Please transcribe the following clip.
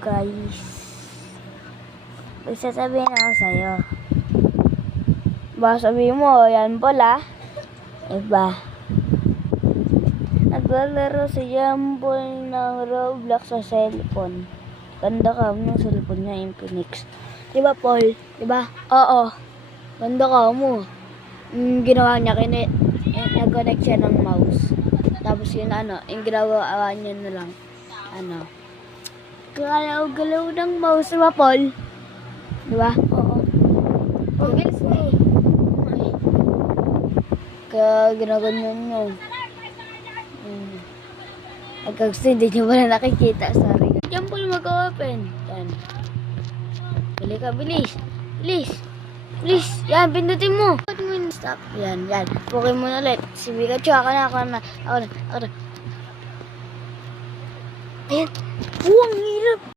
guys. May sasabihin ako sa'yo. Baka sabihin mo, yan pala. Iba. Naglalaro si Jambol ng Roblox sa cellphone. Ganda ka mo ng cellphone niya, Infinix. Diba, Paul? Diba? Oo. Ganda ka mo. Ginawa niya, nag-connect siya ng mouse. Tapos yun, yung ginawa niya na lang, galaw ng mouse, diba, Paul? Diba? Oo. Pag-guess mo. Kaya ginaganyan nyo. Kasi hindi nyo wala nakikita. Sorry. Diyan po mag-open. Yan. Bili ka, bilis. Bilis. Bilis. Yan, pindutin mo. Stop. Yan, yan. Pukin mo na ulit. Si Pikachu, ako na. Ayan. Ang hirap.